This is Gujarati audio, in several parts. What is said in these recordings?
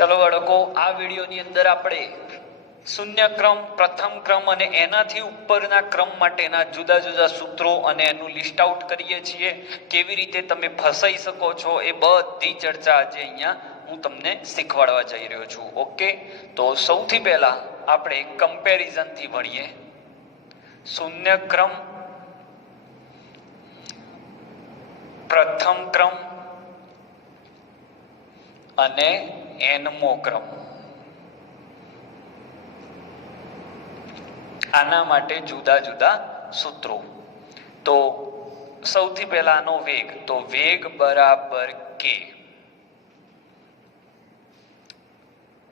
ચલો બાળકો, આ વિડીયોની અંદર આપણે શૂન્ય ક્રમ, પ્રથમ ક્રમ અને એનાથી ઉપરના ક્રમ માટેના જુદા જુદા સૂત્રો અને એનું લિસ્ટ આઉટ કરીએ છીએ. કેવી રીતે તમે ફસાઈ શકો છો એ બધી ચર્ચા આજે અહીંયા હું તમને શીખવાડવા જઈ રહ્યો છું. ઓકે, તો સૌથી પહેલા આપણે કમ્પેરિઝન થી ભણીએ. શૂન્ય ક્રમ, પ્રથમ ક્રમ અને એનમો ક્રમ. આના માટે જુદા જુદા સૂત્રો. તો સૌથી પહેલાનો વેગ, તો વેગ બરાબર કે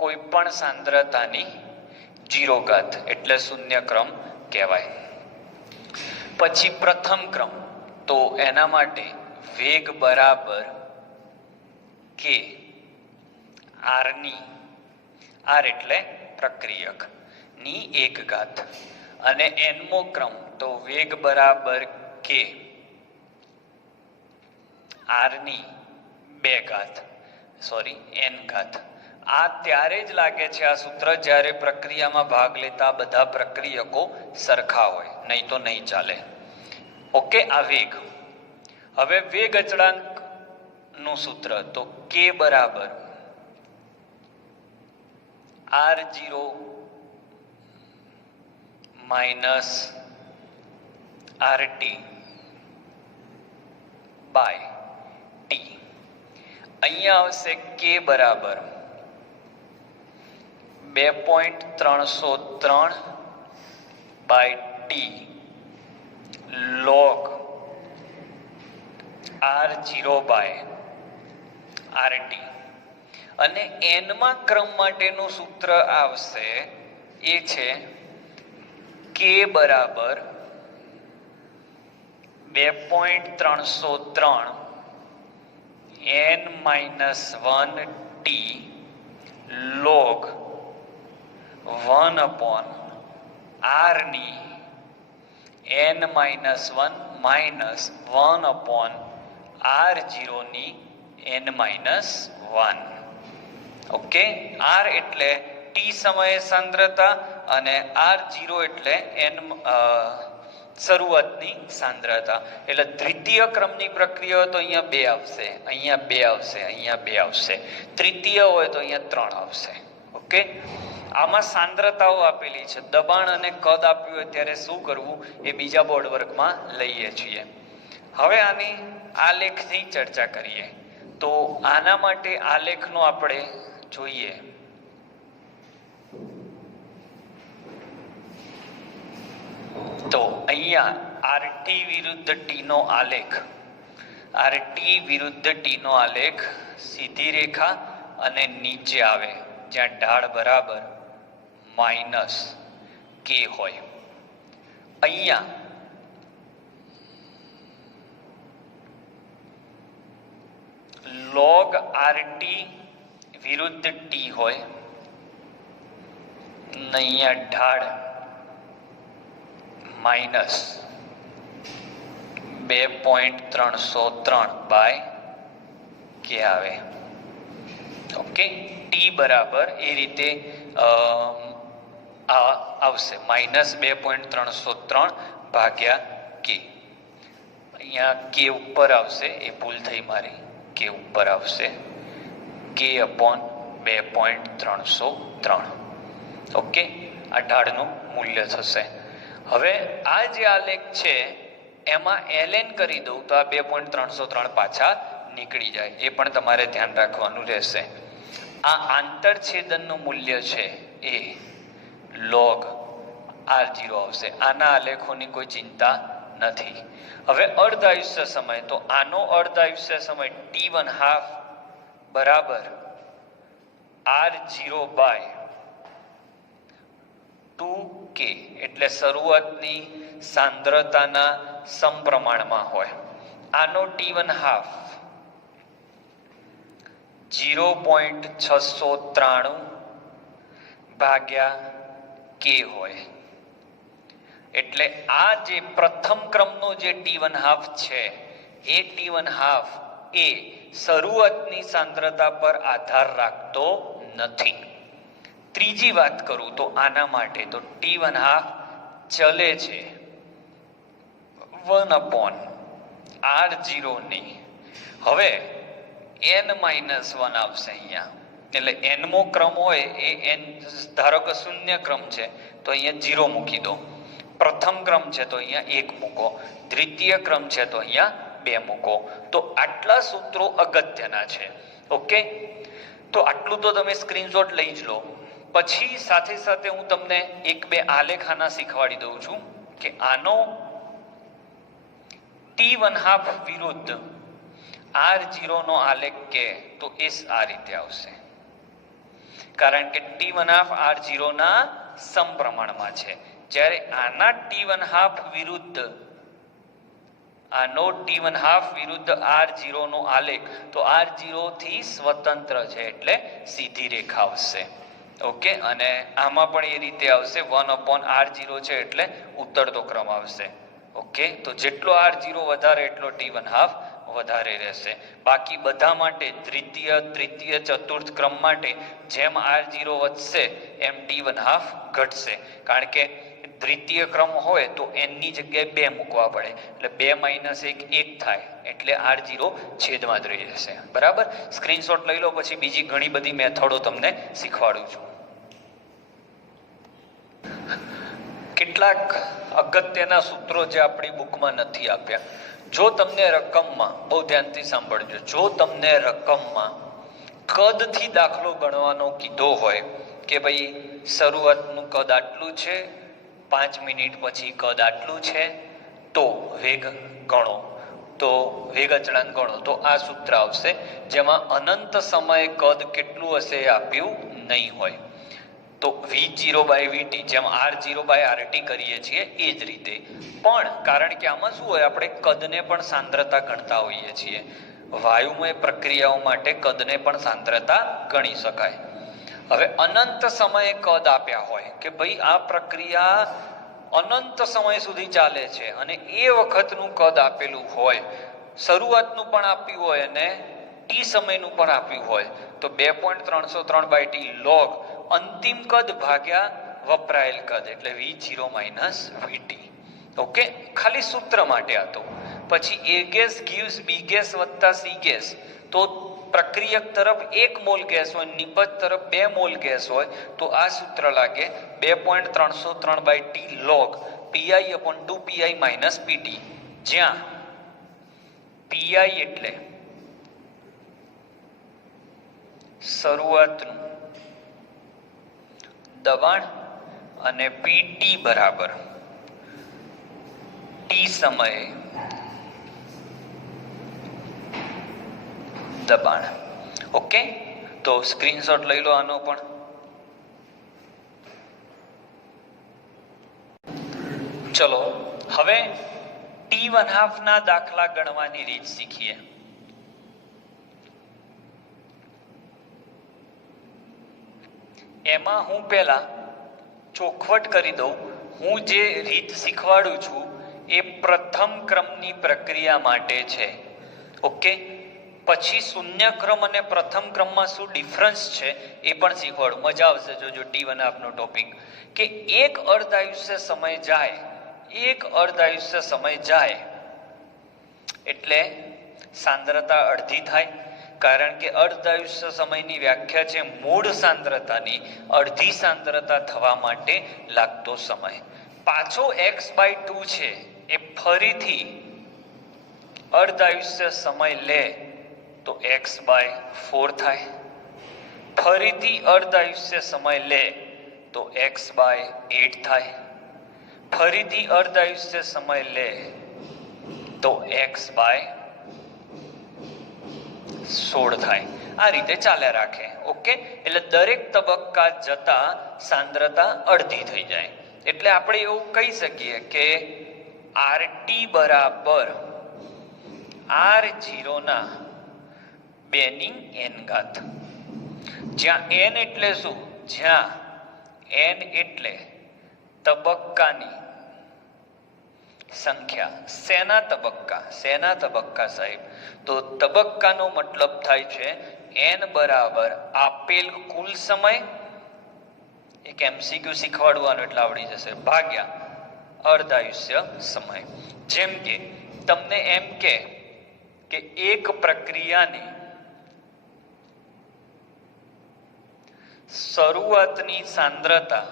કોઈ પણ સાંદ્રતાની 0 ઘાત એટલે શૂન્ય ક્રમ કહેવાય. પછી પ્રથમ ક્રમ, તો એના માટે વેગ બરાબર કે આર ની, આર એટલે પ્રક્રિયક ની 1 ઘાત. અને એનમો ક્રમ, તો વેગ બરાબર કે આર ની 2 ઘાત, સોરી એન ઘાત. આ ત્યારે જ લાગે છે આ સૂત્ર જ્યારે પ્રક્રિયામાં ભાગ લેતા બધા પ્રક્રિયકો સરખા હોય, નહીં તો નહીં ચાલે. ઓકે, આ વેગ. હવે વેગ અચળાંક નું સૂત્ર, તો કે બરાબર R0 minus RT by T. અહીંયા આવશે કે બરાબર 2.303 by T log R0 by RT. અને એનમાં ક્રમ માટેનું સૂત્ર આવશે, એ છે કે બરાબર 2.303 n minus 1 T log 1 upon r ની n minus 1 minus 1 upon R0 ની n માઇનસ 1. ઓકે, R એટલે ટી સમયે સાંદ્રતા અને R0 એટલે n શરૂઆતની સાંદ્રતા. એટલે દ્વિતીય ક્રમની પ્રક્રિયા હોય તો અહીંયા 2 આવશે, અહીંયા 2 આવશે, અહીંયા 2 આવશે. તૃતીય હોય તો અહીંયા 3 આવશે. ઓકે, આમાં સાંદ્રતાઓ આપેલી છે, દબાણ અને કદ આપ્યું હોય ત્યારે શું કરવું એ બીજા બોર્ડ વર્કમાં લઈએ છીએ. હવે આની આલેખની ચર્ચા કરીએ. તો આના માટે આલેખનો આપણે જોઈએ. તો અહીંયા RT વિરુદ્ધ T નો આલેખ, RT વિરુદ્ધ T નો આલેખ સીધી રેખા અને નીચે આવે જ્યાં ઢાળ બરાબર માઇનસ કે હોય. અહીંયા log RT વિરુદ્ધ T હોય, અહીંયા ઢાળ માઇનસ 2.303 બાય કે આવે. ઓકે, ટી બરાબર એ રીતે આવશે માઇનસ 2.303 ભાગ્યા કે. અહીંયા કે ઉપર આવશે, એ ભૂલ થઈ મારી, કે ઉપર આવશે કે અપોન 2.303. ઓકે, આ ઢાળનું મૂલ્ય થશે. હવે આ જે આલેખ છે એમાં ln કરી દઉં તો આ 2.303 પાછા નીકળી જાય, એ પણ તમારે ધ્યાન રાખવાનું રહેશે. આ આંતરછેદનનું મૂલ્ય છે એ log R0 આવશે. આના આલેખોની કોઈ ચિંતા નથી. હવે અર્ધ આયુષ્ય સમય, તો આનો અર્ધ આયુષ્ય સમય T1/2 બરાબર R0 બાય 2k એટલે શરૂઆતની સાંદ્રતાના સમપ્રમાણમાં હોય. આનો T1/2 0.693 ભાગ્યા કે હોય. એટલે આ જે પ્રથમ ક્રમનો જે T1/2 છે એ T1/2 એ શરૂઆતની સાંદ્રતા પર આધાર રાખતો નથી. ત્રીજી વાત કરું તો આના માટે તો T1/2 ચલે છે 1/r0 ની. હવે n-1 આવશે અહીંયા, એટલે nમો ક્રમ હોય એ n, ધારો કે શૂન્ય ક્રમ છે તો અહીંયા 0 મૂકી દો, પ્રથમ ક્રમ છે તો અહીંયા 1 મૂકો, દ્વિતીય ક્રમ છે તો અહીંયા 2 મૂકો. તો આટલા સૂત્રો અગત્યના છે. ઓકે, તો આટલું તો તમે સ્ક્રીનશોટ લઈ જ લો. પછી સાથે સાથે હું તમને 1-2 આલેખ આના શીખવાડી દઉં છું કે આનો T1/2 વિરુદ્ધ R0 નો આલેખ કે તો એ આ રીતે આવશે, કારણ કે T1/2 R0 ના સમપ્રમાણમાં છે. જ્યારે આના T1/2 વિરુદ્ધ આનો T1/2 વિરુદ્ધ R0 નો આલેખ તો R0 થી સ્વતંત્ર છે એટલે સીધી રેખા આવશે. ઓકે, અને આમાં પણ એ રીતે આવશે, 1/R0 છે એટલે ઉતરતો ક્રમ આવશે. ઓકે, તો જેટલો R0 વધારે એટલો T1/2 વધારે રહેશે. બાકી બધા માટે દ્વિતીય, તૃતીય, ચતુર્થ ક્રમ માટે જેમ R0 વધશે એમ T1/2 ઘટશે, કારણ કે દ્વિતીય ક્રમ હોય તો n ની જગ્યાએ 2 મૂકવા પડે, એટલે 2 - 1 1 થાય, એટલે R0 છેદમાં જ રહી જશે. બરાબર, સ્ક્રીનશોટ લઈ લો, પછી બીજી ઘણી બધી મેથડો તમને શીખવાડું છું. કેટલાક અગત્યના સૂત્રો જે આપણી બુકમાં નથી આપ્યા. જો તમને રકમમાં, બહુ ધ્યાનથી સાંભળજો, જો તમને રકમમાં કદથી દાખલો ગણવાનો કીધો હોય કે ભાઈ શરૂઆતનું કદ આટલું છે, 5 મિનિટ પછી કદ આટલું છે, તો વેગ ગણો, તો વેગ અચળાંક ગણો, તો આ સૂત્ર આવશે, જેમાં અનંત સમયે કદ કેટલું હશે એ આપ્યું નહીં હોય. તો V0/VT જેમ R0/RT કરીએ છીએ એ જ રીતે. પણ કારણ કે આમાં શું હોય, આપણે કદને પણ સાંદ્રતા ગણતા હોઈએ છીએ. વાયુમય પ્રક્રિયાઓ માટે કદને પણ સાંદ્રતા ગણી શકાય. હવે અનંત સમયે કદ આપ્યા હોય કે ભાઈ આ પ્રક્રિયા અનંત સમય સુધી ચાલે છે અને એ વખતનું કદ આપેલું હોય, શરૂઆતનું પણ આપ્યું હોય અને ટી સમયનું પણ આપ્યું હોય, તો 2.303/t log અંતિમ કદ ભાગ્યા વપરાયેલ કદ એટલે V0-VT. ઓકે, ખાલી સૂત્ર માટે હતો. પછી A gas gives B gas વત્તા C ગેસ, તો પ્રક્રિયક તરફ 1 મોલ ગેસ હોય, નિપજ તરફ 2 મોલ ગેસ હોય, તો આ સૂત્ર લાગે 2.303/t log PI/2PI - PT, જ્યાં PI એટલે શરૂઆતનું દબાણ અને PT બરાબર ટી સમયે દબાણ. ઓકે, તો સ્ક્રીનશોટ લઈ લો આનો પણ. ચલો હવે T1/2 ના દાખલા ગણવાની રીત શીખીએ. એમાં હું પહેલા ચોખવટ કરી દઉં, હું જે રીત શીખવાડું છું એ પ્રથમ ક્રમની પ્રક્રિયા માટે છે. ઓકે, પછી શૂન્ય ક્રમ અને પ્રથમ ક્રમમાં શું ડિફરન્સ છે એ પણ શીખવાડું. મજા આવશે જોજો T1/2 નો ટોપિક, કે એક અર્ધ આયુષ્ય સમય જાય એટલે સાંદ્રતા અડધી થાય, કારણ કે અર્ધ આયુષ્ય સમયની વ્યાખ્યા છે મૂળ સાંદ્રતાની અડધી સાંદ્રતા થવા માટે લાગતો સમય. પાછો x/2 છે એ ફરીથી અર્ધ આયુષ્ય સમય લે તો x/4 થાય, ફરીથી અર્ધ આયુષ્ય સમય લે તો x/8 થાય, ફરીથી અર્ધ આયુષ્ય સમય લે તો x/16 થાય. આ રીતે ચાલ્યા રાખે. ઓકે, એટલે દરેક તબક્કા જતા સાંદ્રતા અડધી થઈ જાય. એટલે આપણે એવું કહી શકીએ કે RT બરાબર R0 ના 2n જ્યાં n એટલે શું, જ્યાં n એટલે તબક્કાની સંખ્યા. શેના તબક્કા? શેના તબક્કા સાહેબ? તો તબક્કાનો મતલબ થાય છે n બરાબર આપેલ કુલ સમય, એક MCQ શીખવાડવાનું એટલે આવડી જશે, ભાગ્યા અર્ધાયુષ્ય સમય. જેમ કે તમને એમ કે એક પ્રક્રિયાની શરૂઆતની સાંદ્રતા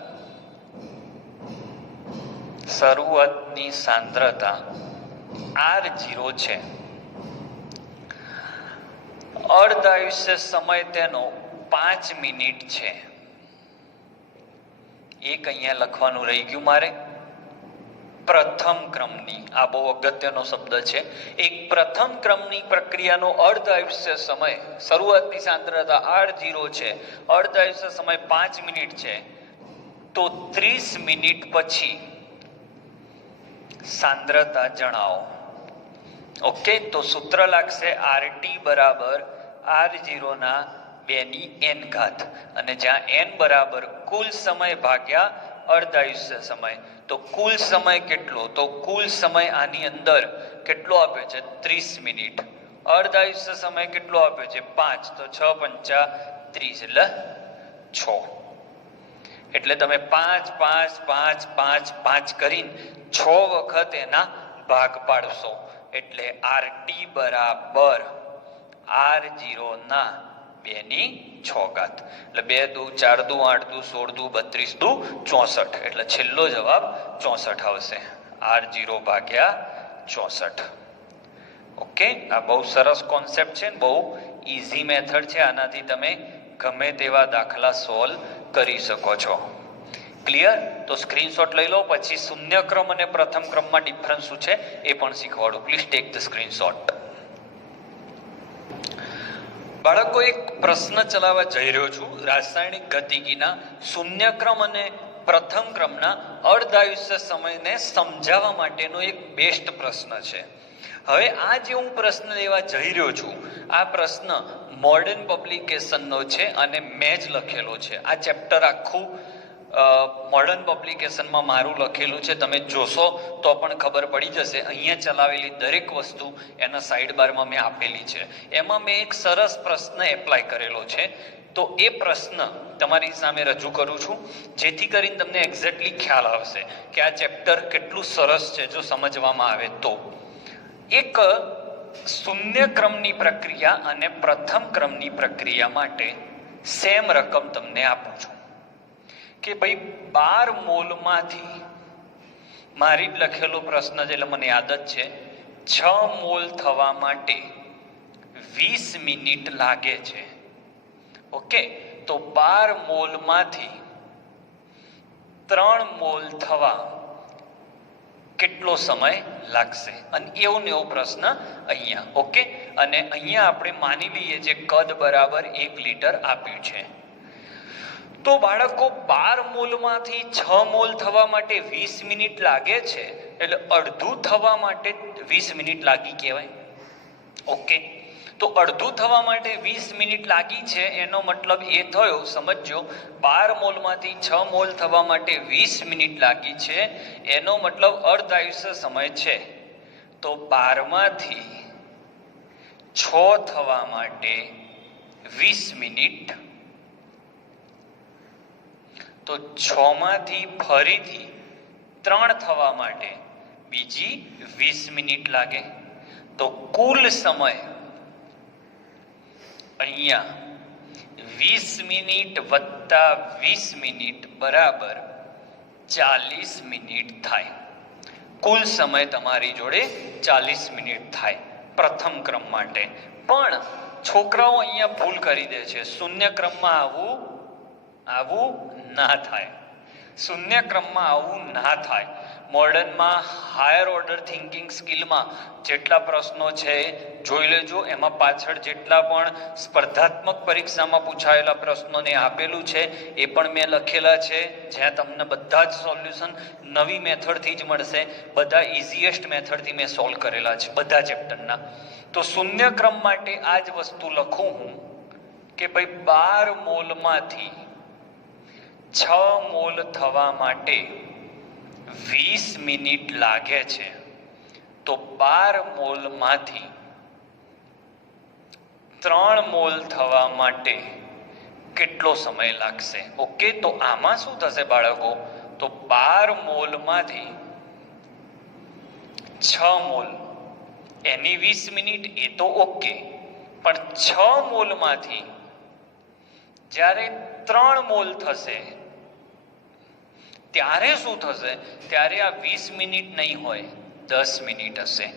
R0 છે, અર્ધાયુષ્ય સમય તેનો 5 મિનિટ છે. એક અહીંયા લખવાનું રહી ગયું મારે. પ્રથમ ક્રમની, આ બહુ અગત્યનો શબ્દ છે. એક પ્રથમ ક્રમની પ્રક્રિયાનો અર્ધાયુષ્ય સમય, શરૂઆતની સાંદ્રતા R0 છે, અર્ધાયુષ્ય સમય 5 મિનિટ છે, તો 30 મિનિટ પછી સાંદ્રતા જણાવો. ઓકે, તો સૂત્ર લાગશે RT બરાબર R0 ના 2n ઘાત, અને જ્યાં n બરાબર કુલ સમય ભાગ્યા અર્ધાયુષ્ય સમય. તો કુલ સમય કેટલો? તો કુલ સમય આની અંદર કેટલો આપ્યો છે? 30 મિનિટ. અર્ધાયુષ્ય સમય કેટલો આપ્યો છે? 5. તો 6 પંચા 30 એટલે 6. એટલે તમે 5 5 5 5 5 કરીને 6 વખત એના ભાગ પાડશો, એટલે RT બરાબર R0 ના 2/6 ઘાત. એટલે 2 દુ 4 દુ 8 દુ 16 દુ 32 દુ 64. એટલે છેલ્લો જવાબ 64 આવશે, R0 ભાગ્યા 64. ઓકે, આ બહુ સરસ કોન્સેપ્ટ છે, બહુ ઈઝી મેથડ છે. આનાથી તમે ગમે તેવા દાખલા સોલ્વ કરી શકો છો. ક્લિયર? તો સ્ક્રીનશોટ લઈ લો, પછી શૂન્ય ક્રમ અને પ્રથમ ક્રમમાં ડિફરન્સ શું છે એ પણ શીખવાડું. Please take the screenshot. બાળકો, એક પ્રશ્ન ચલાવવા જઈ રહ્યો છું રાસાયણિક ગતિકીના શૂન્ય ક્રમ અને પ્રથમ ક્રમના અર્ધાયુષ્ય સમયને સમજાવવા માટેનો એક બેસ્ટ પ્રશ્ન છે. હવે આ જે હું પ્રશ્ન લેવા જઈ રહ્યો છું, આ પ્રશ્ન મોડર્ન પબ્લિકેશનનો છે અને મેં જ લખેલો છે. આ ચેપ્ટર આખું મોડર્ન પબ્લિકેશનમાં મારું લખેલું છે. તમે જોશો તો પણ ખબર પડી જશે. અહીંયા ચલાવેલી દરેક વસ્તુ એના સાઈડ બારમાં મેં આપેલી છે. એમાં મેં એક સરસ પ્રશ્ન એપ્લાય કરેલો છે. તો એ પ્રશ્ન તમારી સામે રજૂ કરું છું, જેથી કરીને તમને એક્ઝેક્ટલી ખ્યાલ આવશે કે આ ચેપ્ટર કેટલું સરસ છે જો સમજવામાં આવે તો. એક શૂન્ય ક્રમની પ્રક્રિયા અને પ્રથમ ક્રમની પ્રક્રિયા માટે સેમ રકમ તમને આપું છું કે ભાઈ 12 મોલમાંથી, મારી લખેલો પ્રશ્ન છે એટલે મને યાદ જ છે, 6 મોલ થવા માટે 20 મિનિટ લાગે છે. ઓકે, તો 12 મોલમાંથી 3 મોલ થવા કેટલો સમય લાગશે? અને એવો ને એવો પ્રશ્ન અહીંયા. ઓકે, અને અહીંયા આપણે માની લઈએ જે કદ બરાબર 1 લીટર આપ્યું છે. તો બાળકો 12 મોલમાંથી 6 મોલ થવા માટે 20 મિનિટ લાગે છે, એટલે અડધું થવા માટે 20 મિનિટ લાગી કહેવાય. ઓકે, તો અડધું થવા માટે 20 મિનિટ લાગી છે, એનો મતલબ એ થયો, સમજો, 12 મોલમાંથી 6 મોલ થવા માટે 20 મિનિટ લાગી છે, એનો મતલબ અર્ધાયુષ્ય સમય છે. તો 12 માંથી 6 થવા માટે 20 મિનિટ, તો 6 માંથી ફરીથી 3 થવા માટે બીજી 20 મિનિટ લાગે. તો કુલ સમય અહીંયા 20 મિનિટ વત્તા 20 મિનિટ બરાબર 40 મિનિટ થાય. કુલ સમય તમારી જોડે 40 મિનિટ થાય પ્રથમ ક્રમ માટે. પણ છોકરાઓ અહીંયા ભૂલ કરી દે છે. શૂન્ય ક્રમમાં આવું ના થાય. શૂન્ય ક્રમમાં આવું ના થાય. મોડર્નમાં હાયર ઓર્ડર થિંકિંગ સ્કિલમાં જેટલા પ્રશ્નો છે જોઈ લેજો. એમાં પાછળ જેટલા પણ સ્પર્ધાત્મક પરીક્ષામાં પૂછાયેલા પ્રશ્નોને આપેલું છે એ પણ મેં લખેલા છે, જ્યાં તમને બધા જ સોલ્યુશન નવી મેથડથી જ મળશે. બધા ઇઝીએસ્ટ મેથડથી મેં સોલ્વ કરેલા છે બધા ચેપ્ટરના. તો શૂન્ય ક્રમ માટે આ જ વસ્તુ લખું હું કે ભાઈ 12 મોલમાંથી 6 મોલ થવા માટે 20 મિનિટ લાગે છે. તો 12 મોલમાંથી 3 મોલ થવા માટે કેટલો સમય લાગશે? ઓકે, તો આમાં શું થશે બાળકો? તો 12 મોલમાંથી 6 મોલ, એની 20 મિનિટ એ તો ઓકે, પણ 6 મોલમાંથી જ્યારે 3 મોલ થશે ત્યારે શું થશે? ત્યારે આ 20 મિનિટ નહીં હોય, 10 મિનિટ હશે.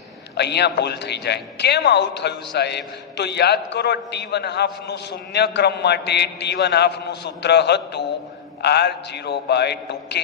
અહીંયા ભૂલ થઈ જાય. કેમ આવું થયું સાહેબ? તો યાદ કરો, T1/2 નું શૂન્યક્રમ માટે T1/2 નું સૂત્ર હતું R0/2K.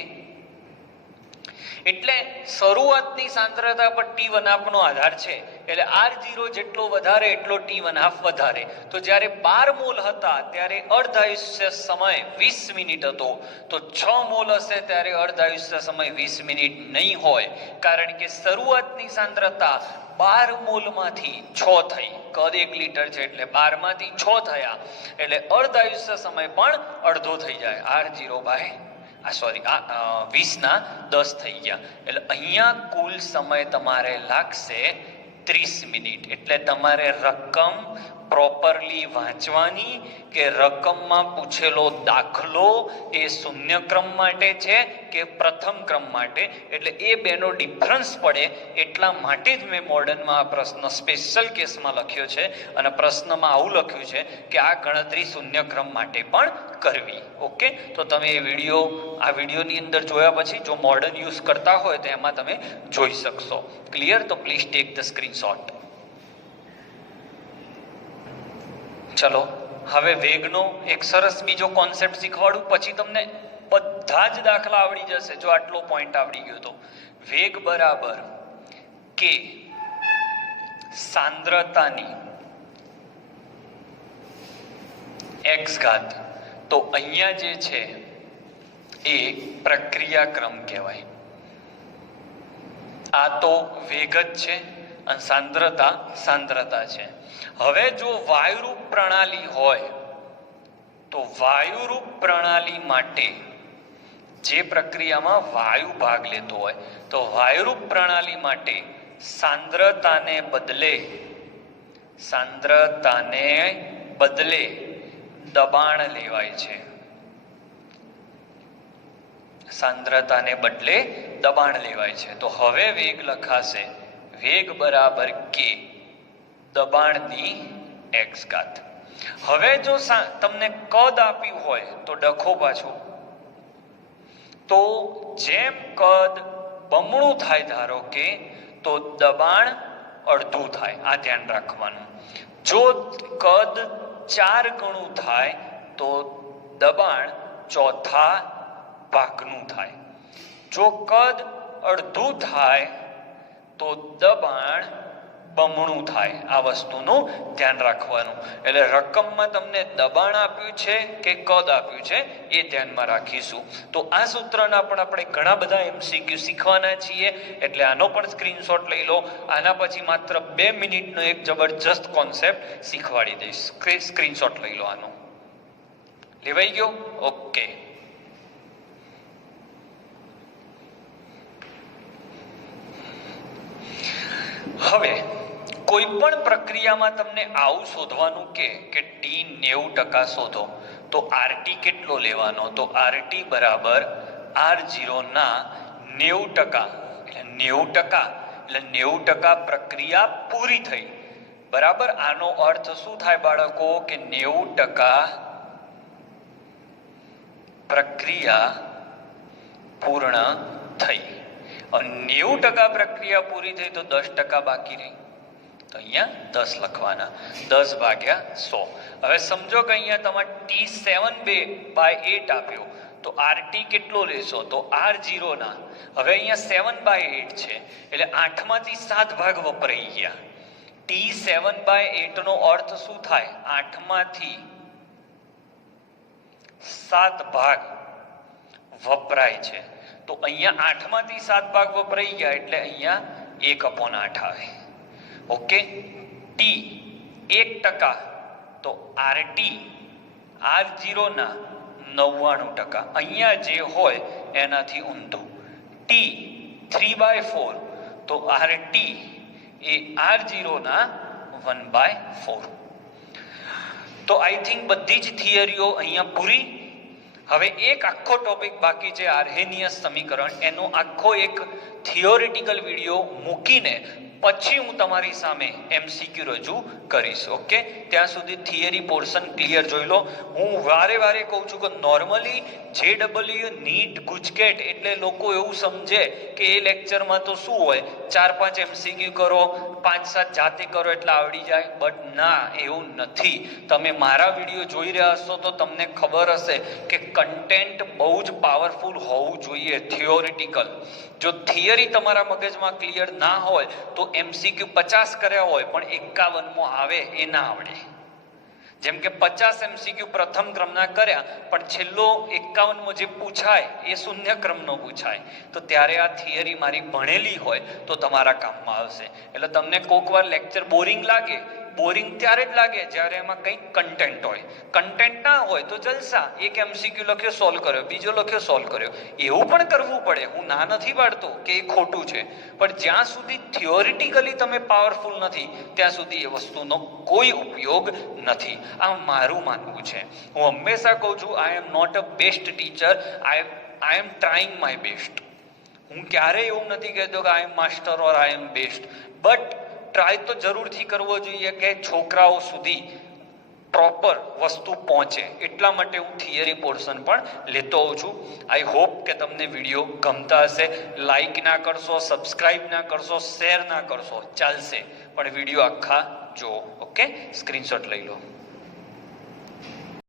એટલે શરૂઆતની સાંદ્રતા પર T1/2 નો આધાર છે, એટલે R0 જેટલો વધારે એટલો T1/2 વધારે. તો જ્યારે 12 મોલ હતા ત્યારે અર્ધાયુષ્ય સમય 20 મિનિટ હતો, તો 6 મોલ હશે ત્યારે અર્ધાયુષ્ય સમય 20 મિનિટ નહીં હોય, કારણ કે શરૂઆતની સાંદ્રતા 12 મોલમાંથી 6 થઈ. કદ 1 લીટર છે એટલે 12 માંથી 6 થયા, એટલે અર્ધાયુષ્ય સમય પણ અડધો થઈ જાય. R0/20 ના 10 થઈ ગયા, એટલે અહીંયા કુલ સમય તમારે લાગશે 30 મિનિટ. એટલે તમારે રકમ પ્રોપરલી વાંચવાની કે રકમમાં પૂછેલો દાખલો એ શૂન્ય ક્રમ માટે છે કે પ્રથમ ક્રમ માટે, એટલે એ બેનો ડિફરન્સ પડે એટલા માટે જ મેં મોડર્નમાં આ પ્રશ્ન સ્પેશિયલ કેસમાં લખ્યો છે. અને પ્રશ્નમાં આવું લખ્યું છે કે આ ગણતરી શૂન્ય ક્રમ માટે પણ કરવી. ઓકે, તો તમે આ વિડીયોની અંદર જોયા પછી જો મોડર્ન યુઝ કરતા હોય તો એમાં તમે જોઈ શકશો. ક્લિયર? તો પ્લીઝ ટેક ધ સ્ક્રીનશોટ. ચલો, હવે વેગનો એક સરસ બીજો કોન્સેપ્ટ શીખવાડું, પછી તમને બધા જ દાખલા આવડી જશે જો આટલો પોઈન્ટ આવડી ગયો તો. વેગ બરાબર કે સાંદ્રતાની x ઘાત. તો અહીંયા જે છે એ પ્રક્રિયા ક્રમ કહેવાય. આ તો વેગ જ છે અને સાંદ્રતા છે. હવે જો વાયુરૂપ પ્રણાલી હોય તો વાયુરૂપ પ્રણાલી માટે જે પ્રક્રિયામાં વાયુ ભાગ લેતો હોય તો વાયુરૂપ પ્રણાલી માટે સાંદ્રતાને બદલે દબાણ લેવાય છે. સાંદ્રતાને બદલે દબાણ લેવાય છે. તો હવે વેગ લખાશે વેગ બરાબર કે દબાણની x ઘાત. હવે જો તમને કદ આપ્યું હોય તો ડખો પાછો, તો જેમ કદ બમણું થાય ધારો કે, તો દબાણ અડધું થાય. આ ધ્યાન રાખવાનું. જો કદ 4 ગણું થાય તો દબાણ ચોથા ભાગનું થાય. જો કદ અડધું થાય તો દબાણ બમણું થાય. આ વસ્તુનું ધ્યાન રાખવાનું. એટલે રકમમાં તમને દબાણ આપ્યું છે કે કદ આપ્યું છે એ ધ્યાનમાં રાખીશું. તો આ સૂત્રના પણ આપણે ઘણા બધા MCQ શીખવાના છીએ, એટલે આનો પણ સ્ક્રીનશોટ લઈ લો. આના પછી માત્ર 2 મિનિટનો એક જબરજસ્ત કોન્સેપ્ટ શીખવાડી દઈશ. સ્ક્રીનશોટ લઈ લો. આનો લેવાઈ ગયો? ઓકે. હવે કોઈ પણ પ્રક્રિયામાં તમને આવું શોધવાનું કે T 90% શોધો, તો RT કેટલો લેવાનો? તો RT બરાબર R0 ના 90%. એટલે 90% પ્રક્રિયા પૂરી થઈ. બરાબર? આનો અર્થ શું થાય બાળકો? કે 90% પ્રક્રિયા પૂર્ણ થઈ. 90% પ્રક્રિયા પૂરી થઈ તો 10% બાકી રહી. તો અહીંયા 10 લખવાના. 10/100. હવે સમજો કે અહીંયા તમારે T7/8 આપ્યો, તો RT કેટલો લેશો? તો R0 ના, હવે અહીંયા 7/8 છે એટલે 8 માંથી 7 ભાગ વપરાઈ ગયા. T7/8 નો અર્થ શું થાય? 8 માંથી 7 ભાગ વપરાય છે. તો અહીંયા 8 માંથી 7 ભાગ વપરાઈ ગયા એટલે અહીંયા 1/8 આવે. ઓકે. T 1%, તો RT R0 ના 99%. અહીંયા જે હોય એનાથી ઊંધું. T 3/4, તો RT એ R0 ના 1/4. તો આઈ થિંક બધી જ થિયરીઓ અહીંયા પૂરી. હવે એક આખો ટોપિક બાકી છે, આર્હેનિયસ સમીકરણ. એનો આખો એક થિયોરિટિકલ વિડીયો મૂકીને પછી હું તમારી સામે MCQ રજૂ કરીશ. ઓકે, ત્યાં સુધી થિયરી પોર્શન ક્લિયર જોઈ લો. હું વારે વારે કહું છું કે નોર્મલી JEE નીટ ગુજકેટ એટલે લોકો એવું સમજે કે એ લેક્ચરમાં તો શું હોય, 4-5 MCQ કરો, 5-7 જાતે કરો એટલે આવડી જાય. બટ ના, એવું નથી. તમે મારા વિડીયો જોઈ રહ્યા હશો તો તમને ખબર હશે કે કન્ટેન્ટ બહુ જ પાવરફુલ હોવું જોઈએ, થિયોરિટિકલ. જો થિયરી તમારા મગજમાં ક્લિયર ના હોય તો MCQ 50 કર્યા હોય પણ 51મો આવે એ ના આવડે. જેમ કે 50 MCQ પ્રથમ ક્રમના કર્યા પણ છેલ્લો 51મો જે પૂછાય એ શૂન્ય ક્રમનો પૂછાય, તો ત્યારે આ થિયરી મારી ભણેલી હોય તો તમારા કામમાં આવશે. એટલે તમને કોક વાર લેક્ચર બોરિંગ લાગે, બોરિંગ ત્યારે જ લાગે જ્યારે એમાં કંઈક કન્ટેન્ટ હોય. કન્ટેન્ટ ના હોય તો જલસા, એક MCQ લખ્યો સોલ્વ કર્યો, બીજો લખ્યો સોલ્વ કર્યો, એવું પણ કરવું પડે. હું ના નથી પાડતો કે એ ખોટું છે, પણ જ્યાં સુધી થિયોરિટિકલી તમે પાવરફુલ નથી ત્યાં સુધી એ વસ્તુનો કોઈ ઉપયોગ નથી. આ મારું માનવું છે. હું હંમેશા કહું છું, I am not a best teacher, I am trying my best. હું ક્યારેય એવું નથી કહેતો કે I am master or I am best, but try તો જરૂરથી કરવો જોઈએ કે છોકરાઓ સુધી પ્રોપર વસ્તુ પહોંચે. એટલા માટે હું થિયરી પોર્શન પણ લેતો હોઉં છું. આઈ હોપ કે તમને વિડીયો ગમતા હશે. લાઈક ના કરશો, સબસ્ક્રાઇબ ના કરશો, શેર ના કરશો ચાલશે, પણ વિડીયો આખા જુઓ. ઓકે, સ્ક્રીનશોટ લઈ લો.